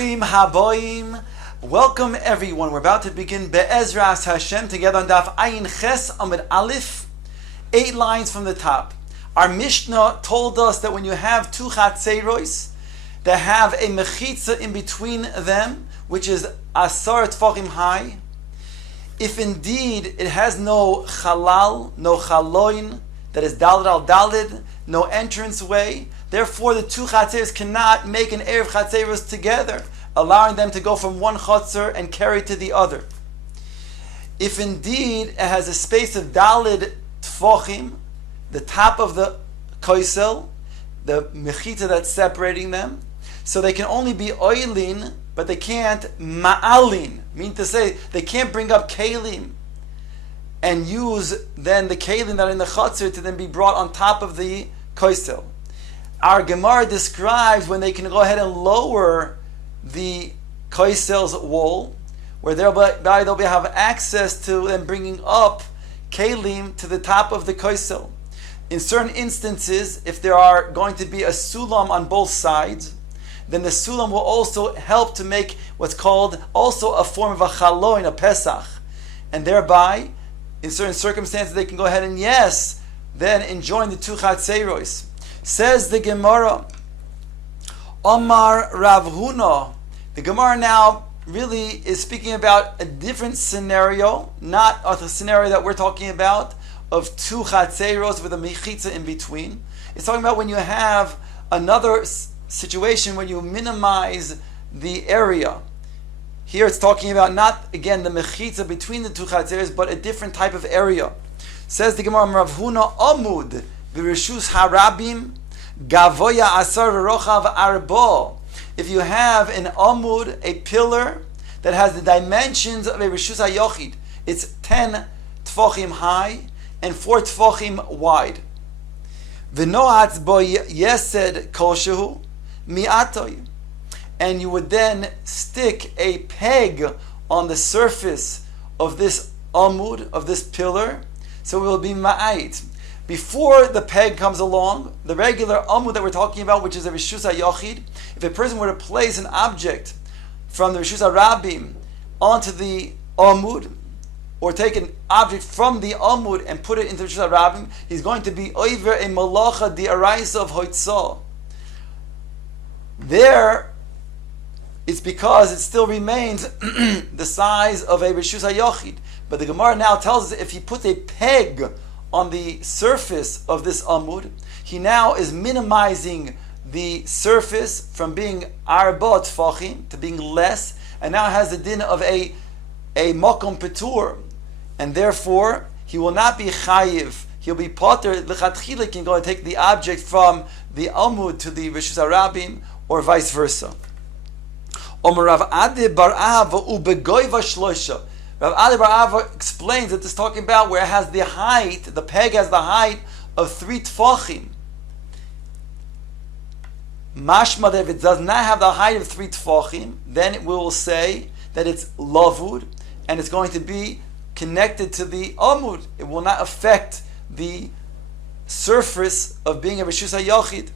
Bruchim Haboim. Welcome everyone. We're about to begin Be'ezras Hashem together on Daf Ayin Ches Amud Aleph, 8 lines from the top. Our Mishnah told us that when you have two Chatzeiros that have a Mechitza in between them, which is Asar Tfachim high, if indeed it has no Chalal, no Chaloin, that is Dalid al Dalid, no entrance way, therefore the two Chatzeiros cannot make an Erev Chatzeiros together, allowing them to go from one Chatzer and carry to the other. If indeed it has a space of Dalid Tfachim, the top of the Koisel, the Mechita that's separating them, so they can only be Oilin, but they can't Ma'alin, meaning to say they can't bring up Kalim and use then the Kalim that are in the Chatzer to then be brought on top of the Koisel. Our Gemara describes when they can go ahead and lower the Koisel's wall, where they'll have access to them bringing up Kalim to the top of the Koisel. In certain instances, if there are going to be a Sulam on both sides, then the Sulam will also help to make what's called also a form of a Chaloin, a Pesach. And thereby, in certain circumstances, they can go ahead and then enjoin the two Chatzeiros. Says the Gemara, Omar Rav Huna. The Gemara now really is speaking about a different scenario, not a scenario that we're talking about of two Chatzeiros with a Mechitza in between. It's talking about when you have another situation when you minimize the area. Here it's talking about not, again, the Mechitza between the two Chatzeiros, but a different type of area. Says the Gemara, Rav Huna, Amud V'Rishus Harabim Gavoya Asar V'Rochav Arbo. If you have an Amud, a pillar that has the dimensions of a Rishus HaYochid, it's 10 Tfachim high and 4 Tfachim wide. V'noatz bo yesed koshehu mi'atoy. And you would then stick a peg on the surface of this Amud, of this pillar, so it will be ma'ait. Before the peg comes along, the regular Amud that we're talking about, which is a Rishus HaYochid, if a person were to place an object from the Rishus HaRabim onto the Amud, or take an object from the Amud and put it into the Rishus HaRabim, he's going to be over a Malacha di Araisa of Hoitzah. There, it's because it still remains the size of a Rishus HaYochid. But the Gemara now tells us if he puts a peg on the surface of this Amud, he now is minimizing the surface from being Arba Tfachim to being less, and now has the din of a Makom Petur, and therefore he will not be Chayiv. He'll be Potter. L'chatchila can go and take the object from the Amud to the Rishus HaRabim, or vice versa. Omer Rav Adi bar Ahava ubegoiva shlosha. Rav Adi bar Ahava explains that this is talking about where it has the height, the peg has the height of 3 tfachim. Mashma, that if it does not have the height of 3 tfachim, then we will say that it's lavud, and it's going to be connected to the amud. It will not affect the surface of being a Rishus HaYochid.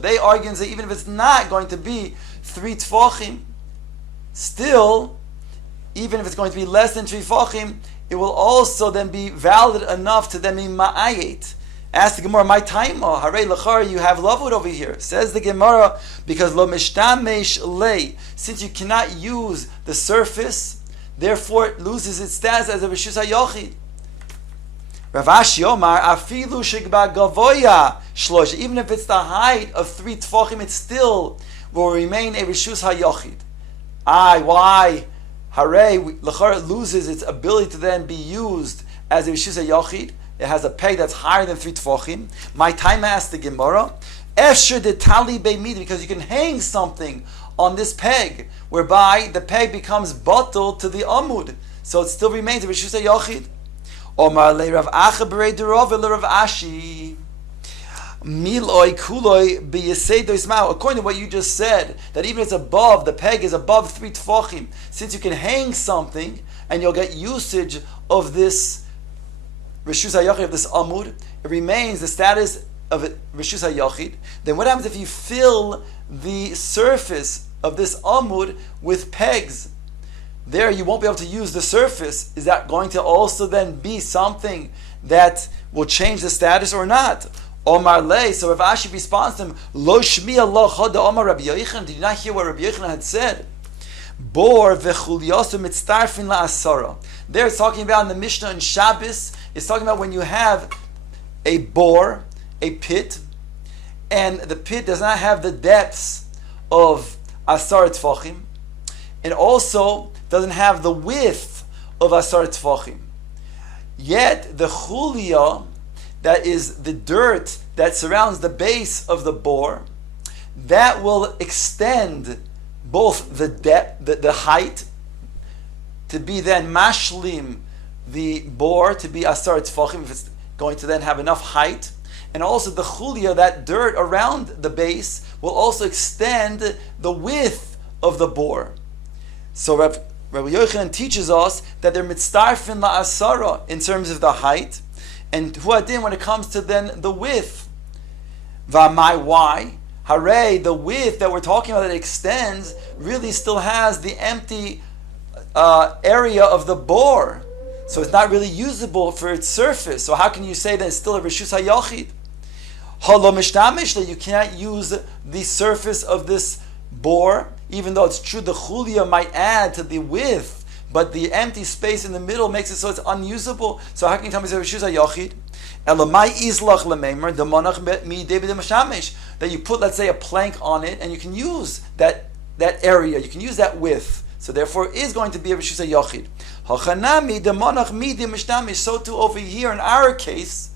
They argue that even if it's not going to be 3 tfachim, still, even if it's going to be less than 3 tfachim, it will also then be valid enough to then be ma'ayet. Ask the Gemara, my taima, hare lachar, you have lavud over here. Says the Gemara, because lo mishtamesh lei, since you cannot use the surface, therefore it loses its status as a Rishus HaYochid. Rav Ashi Omar, afilu shigba gavoya shlosh, even if it's the height of 3 tfachim, it still will remain a Rishus HaYochid. Why? Hare, lachar, it loses its ability to then be used as a Rishus HaYochid. It has a peg that's higher than 3 tfachim. My time asked the Gemara, Efshir de tali beimid, because you can hang something on this peg, whereby the peg becomes bottled to the amud, so it still remains a Rishus HaYochid. Omar le Rav Acha berei derov le Rav Ashi miloi kuloi b'yeseido ismao. According to what you just said, that even if it's above, the peg is above 3 tfachim, since you can hang something and you'll get usage of this Rishus HaYochid, of this amud, it remains the status of Rishus HaYachid, then what happens if you fill the surface of this Amud with pegs? There you won't be able to use the surface. Is that going to also then be something that will change the status or not? Omar lei. So Rav Ashi responds to him, Lo shmiya lo choda Omar Rabbi Yochanan. Did you not hear what Rabbi Yochanan had said? Bor v'chulyosu mitztarfin la'asara. There it's talking about in the Mishnah in Shabbos, it's talking about when you have a bore, a pit, and the pit does not have the depths of asar tfachim, and also doesn't have the width of asar tfachim. Yet the chulya, that is the dirt that surrounds the base of the bore, that will extend both the depth, the height, to be then mashlim the bore, to be asar tfachim, if it's going to then have enough height, and also the chulya, that dirt around the base, will also extend the width of the bore. So Rabbi Yochanan teaches us that they're mitztarfin la'asara in terms of the height, and huadin when it comes to then the width. V'amai, why? Hooray, the width that we're talking about that extends really still has the empty area of the bore. So it's not really usable for its surface. So how can you say that it's still a Rishus HaYachid? Halo mishtamish, that you cannot use the surface of this bore, even though it's true the chulya might add to the width, but the empty space in the middle makes it so it's unusable. So how can you tell me it's a Rishus HaYachid? That you put, let's say, a plank on it, and you can use that area, you can use that width. So therefore, it is going to be a Rishus HaYachid. So too over here in our case,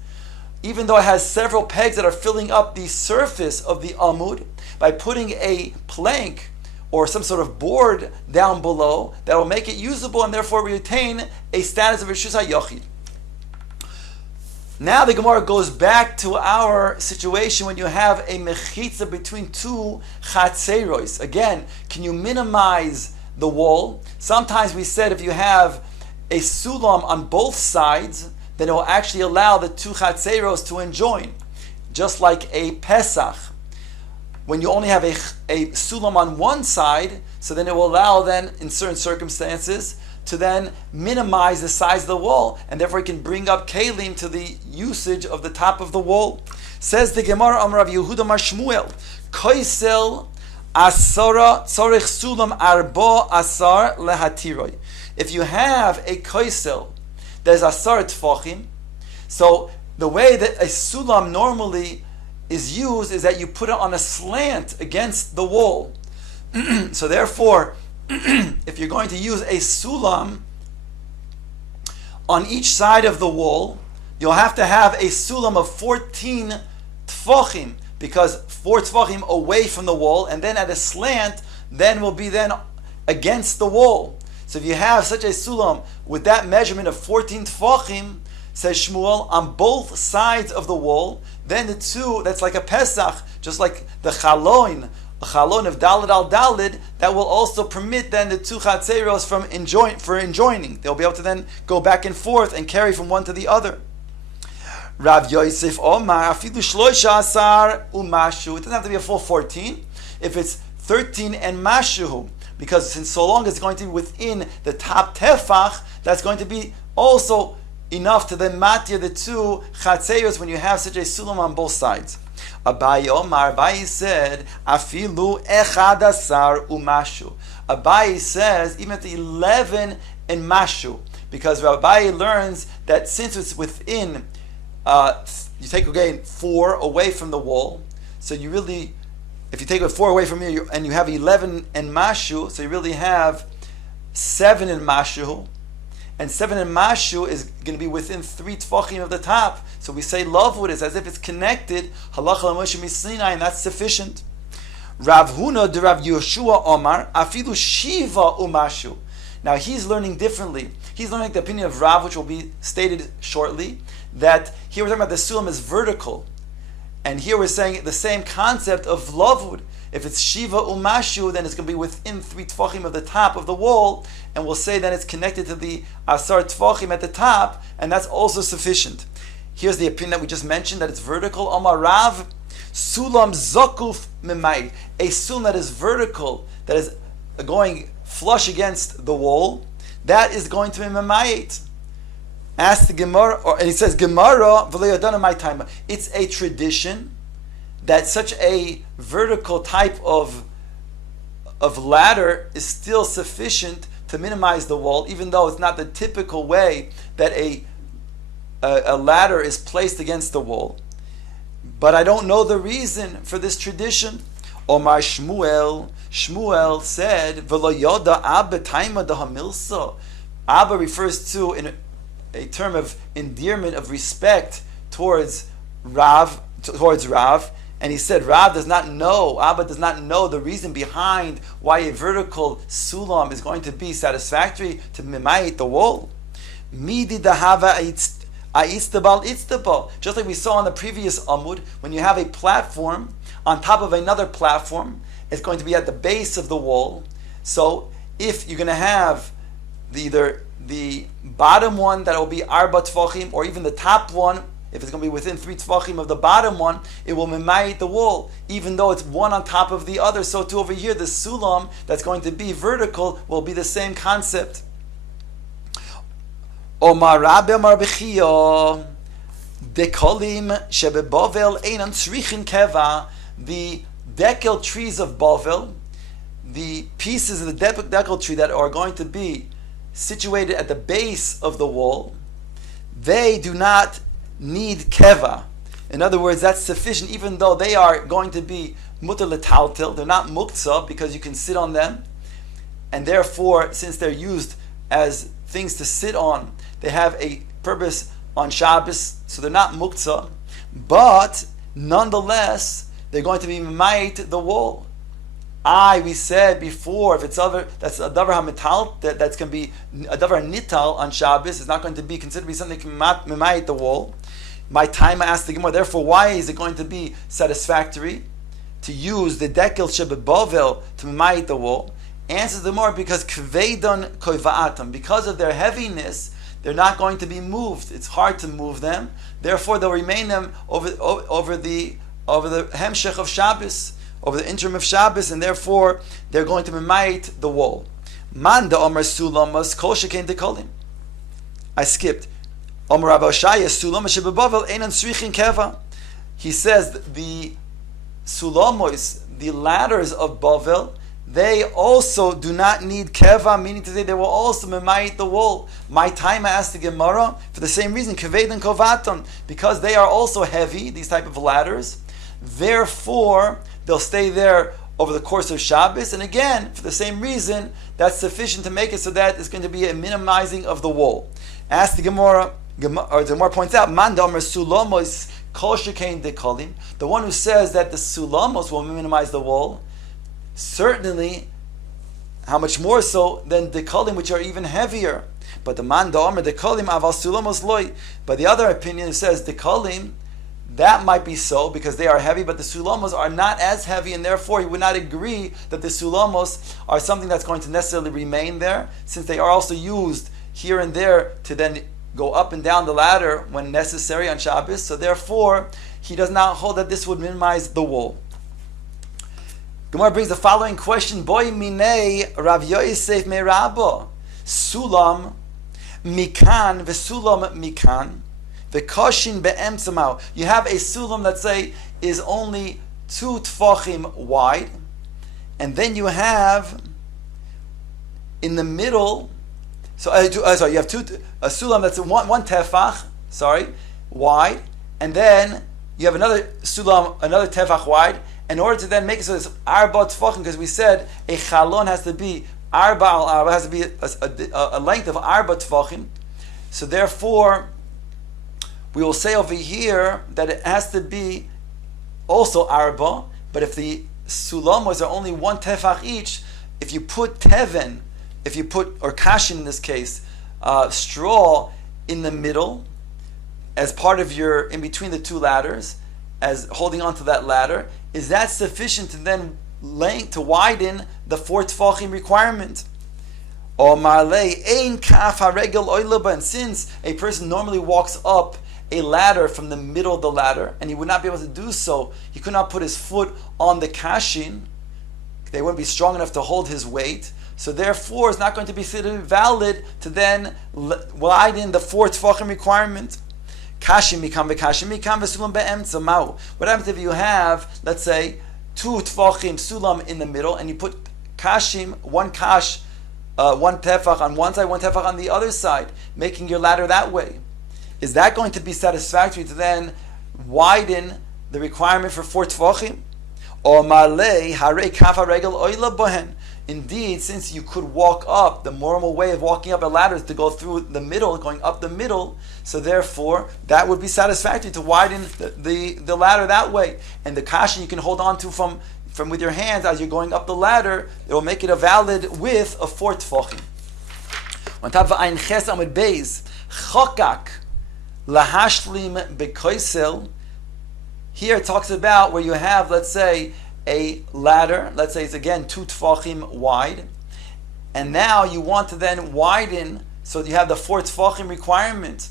even though it has several pegs that are filling up the surface of the Amud, by putting a plank or some sort of board down below, that will make it usable and therefore retain a status of Rishus HaYachid. Now the Gemara goes back to our situation when you have a mechitza between two chatzeros. Again, can you minimize the wall? Sometimes we said if you have a sulam on both sides, then it will actually allow the two chatzeros to enjoin. Just like a Pesach. When you only have a sulam on one side, so then it will allow then, in certain circumstances, to then minimize the size of the wall, and therefore it can bring up kalim to the usage of the top of the wall. Says the Gemara, Amar Rav Yehuda Mar Shmuel, Koisel asara tzorich sulam arba asar lehatiroi. If you have a koisel, there's asar tfachim. So the way that a sulam normally is used is that you put it on a slant against the wall. So therefore, if you're going to use a sulam on each side of the wall, you'll have to have a sulam of 14 tfachim, because 4 tfachim away from the wall, and then at a slant, then will be then against the wall. So if you have such a sulam with that measurement of 14 tfachim, says Shmuel, on both sides of the wall, then the two, that's like a Pesach, just like the chalon, a chalon of dalid al dalid, that will also permit then the two chatzeros for enjoining. They'll be able to then go back and forth and carry from one to the other. Rav Yosef Omar, afidu shloisha asar umashu. It doesn't have to be a full 14. If it's 13 and mashu, because since so long it's going to be within the top tefach, that's going to be also enough to then matir the two chatzeros when you have such a sulam on both sides. Abaye Omar, Abaye said, afilu echad asar umashu. Abaye says, even at the 11 and mashu, because Abaye learns that since it's within, you take again 4 away from the wall, so you really, if you take 4 away from you and you have 11 and mashu, so you really have 7 and mashu, and 7 and mashu is going to be within 3 tfachim of the top. So we say lavud is as if it's connected, halacha l'moshe misinai, and that's sufficient. Rav Huna de Rav Yeshua Omar, afilu shiva umashu. Now he's learning differently. He's learning the opinion of Rav, which will be stated shortly, that here we're talking about the sulam is vertical. And here we're saying the same concept of lavud. If it's shiva umashu, then it's going to be within 3 tfachim of the top of the wall, and we'll say that it's connected to the asar tfachim at the top, and that's also sufficient. Here's the opinion that we just mentioned, that it's vertical. Amar Rav, sulam zakuf mimayit. A sulam that is vertical, that is going flush against the wall, that is going to be mimayit. Ask the Gemara, and he says, Gemara, v'le'yadana my time. It's a tradition that such a vertical type of ladder is still sufficient to minimize the wall, even though it's not the typical way that a ladder is placed against the wall. But I don't know the reason for this tradition. Omar Shmuel said, V'lo yoda Abba taima da hamilsa. Abba refers to, in a term of endearment, of respect towards Rav, and he said Rav does not know, Abba does not know the reason behind why a vertical sulam is going to be satisfactory to mimayit the wall. Midi dahava istabal. Just like we saw on the previous Amud, when you have a platform on top of another platform, it's going to be at the base of the wall. So if you're going to have either the bottom one that will be arba tfachim, or even the top one, if it's going to be within 3 tfachim of the bottom one, it will mimayit the wall, even though it's one on top of the other. So too over here, the sulam that's going to be vertical will be the same concept. Omar Rabbi Omar Bechia, dekolim shebebavel einan tzrichin keva. The dekel trees of Bavel, the pieces of the dekel tree that are going to be situated at the base of the wall, they do not need keva. In other words, that's sufficient, even though they are going to be mutar letaltel. They're not muktzah because you can sit on them, and therefore, since they're used as things to sit on, they have a purpose on Shabbos, so they're not muktzah. But nonetheless, they're going to be mimayit the wall. We said before, if it's other, that's a davar hamital, that's going to be a davar nital on Shabbos. It's not going to be considered to be something that can mimayit the wall. My time, I asked the Gemara, therefore, why is it going to be satisfactory to use the dekel shebebavel to mimayit the wall? Answers the Gemara, because kveidon koiva'atam, because of their heaviness, they're not going to be moved. It's hard to move them. Therefore, they'll remain them over the hemshech of Shabbos, over the interim of Shabbos, and therefore they're going to mimayit the wall. Man da Omer Sulamas kol shekein dekolim. I skipped. Omer Rabbi Oshaya Sulam shebebavel einan tzrichin keva. He says the sulamos, the ladders of Bavel, they also do not need keva, meaning to say they will also mimayit the wall. My time, I asked the Gemara, for the same reason, keved and kovaton, because they are also heavy, these type of ladders. Therefore, they'll stay there over the course of Shabbos, and again, for the same reason, that's sufficient to make it so that it's going to be a minimizing of the wall. Ask the Gemara, or the Gemara points out, Man damer sulamos kol shekein dekolim, the one who says that the sulamos will minimize the wall, certainly, how much more so than dekolim, which are even heavier. But the man damer dekolim aval sulamos loy. But the other opinion says dekolim, that might be so because they are heavy, but the sulamos are not as heavy, and therefore he would not agree that the sulamos are something that's going to necessarily remain there, since they are also used here and there to then go up and down the ladder when necessary on Shabbos. So therefore, he does not hold that this would minimize the wall. Gemara brings the following question: Boy minei Rav Yosef me Rabba Sulam mikan v'sulam mikan. The kashin be'emtzamau. You have a sulam that say is only 2 tfachim wide, and then you have in the middle. So sorry, you have a sulam that's one tefach, wide, and then you have another sulam, another tefach wide. In order to then make it so it's arba tfachim, because we said a chalon has to be arba al arba, has to be a length of arba tfachim. So therefore, we will say over here that it has to be also arba, but if the sulamos are only 1 tefach each, if you put teven, or kashin in this case, straw in the middle, as part of your, in between the 2 ladders, as holding onto that ladder, is that sufficient to then to widen the 4 tefachim requirement? And since a person normally walks up a ladder from the middle of the ladder, and he would not be able to do so. He could not put his foot on the kashin. They wouldn't be strong enough to hold his weight. So therefore, it's not going to be valid to then widen the 4 tefachim requirement. Kashim mikam v'kashim mikam v'sulam be'emtza mau. What happens if you have, let's say, 2 tefachim sulam in the middle, and you put kashim, one tefach on one side, one tefach on the other side, making your ladder that way? Is that going to be satisfactory to then widen the requirement for 4 tefachim? Or malei harei kafa regel oila bohen. Indeed, since you could walk up, the normal way of walking up a ladder is to go through the middle, going up the middle, so therefore that would be satisfactory to widen the ladder that way. And the kashin you can hold on to from with your hands as you're going up the ladder, it will make it a valid width of 4 tefachim. On top of Ayin Ches Amud Beis, chokak lahashlim bekoisel. Here it talks about where you have, let's say, a ladder, let's say it's again 2 tefachim wide, and now you want to then widen, so you have the 4 tefachim requirement.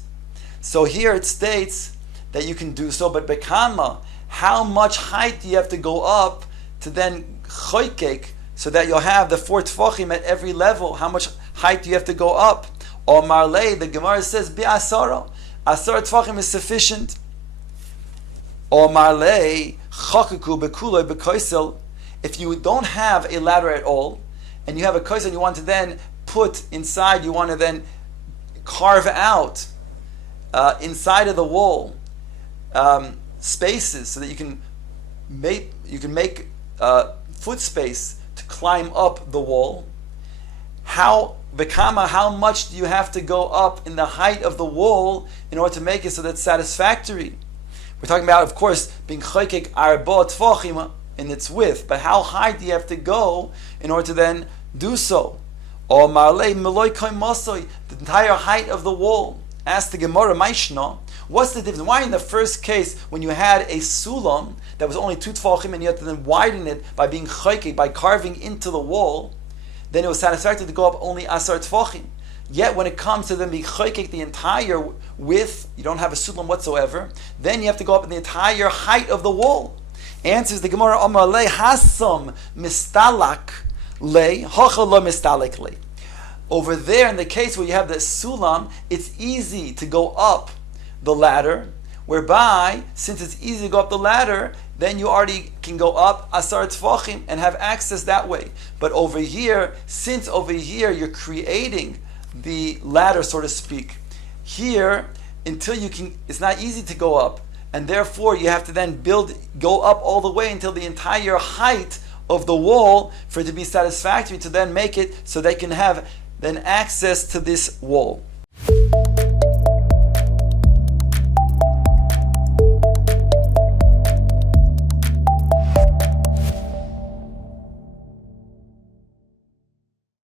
So here it states that you can do so, but bekama, how much height do you have to go up to then choykek, so that you'll have the 4 tefachim at every level? How much height do you have to go up? Or marlei, the Gemara says, bi asara. Asara tefachim is sufficient. Or marlei, chakaku bekuloi bekoisel. If you don't have a ladder at all, and you have a koisel, you want to then put inside, you want to then carve out inside of the wall spaces so that you can make foot space to climb up the wall. How much do you have to go up in the height of the wall in order to make it so that's satisfactory? We're talking about, of course, being choykek arba tefachim in its width, but how high do you have to go in order to then do so? Or marlei meloi koy masoi, the entire height of the wall. Ask the Gemara, Maishna, what's the difference? Why in the first case, when you had a sulam that was only 2 tefachim and you had to then widen it by being choykek, by carving into the wall, then it was satisfactory to go up only asar tefachim. Yet when it comes to them being choykek the entire width, you don't have a sulam whatsoever, then you have to go up in the entire height of the wall. Answers the Gemara, Amar le hasam mistalak le hacha lo mistalek le. Over there, in the case where you have the sulam, it's easy to go up the ladder, whereby, since it's easy to go up the ladder, then you already can go up asar tefachim and have access that way. But over here, since over here you're creating the ladder, so to speak, here, until you can, it's not easy to go up, and therefore you have to then go up all the way until the entire height of the wall for it to be satisfactory to then make it so they can have then access to this wall.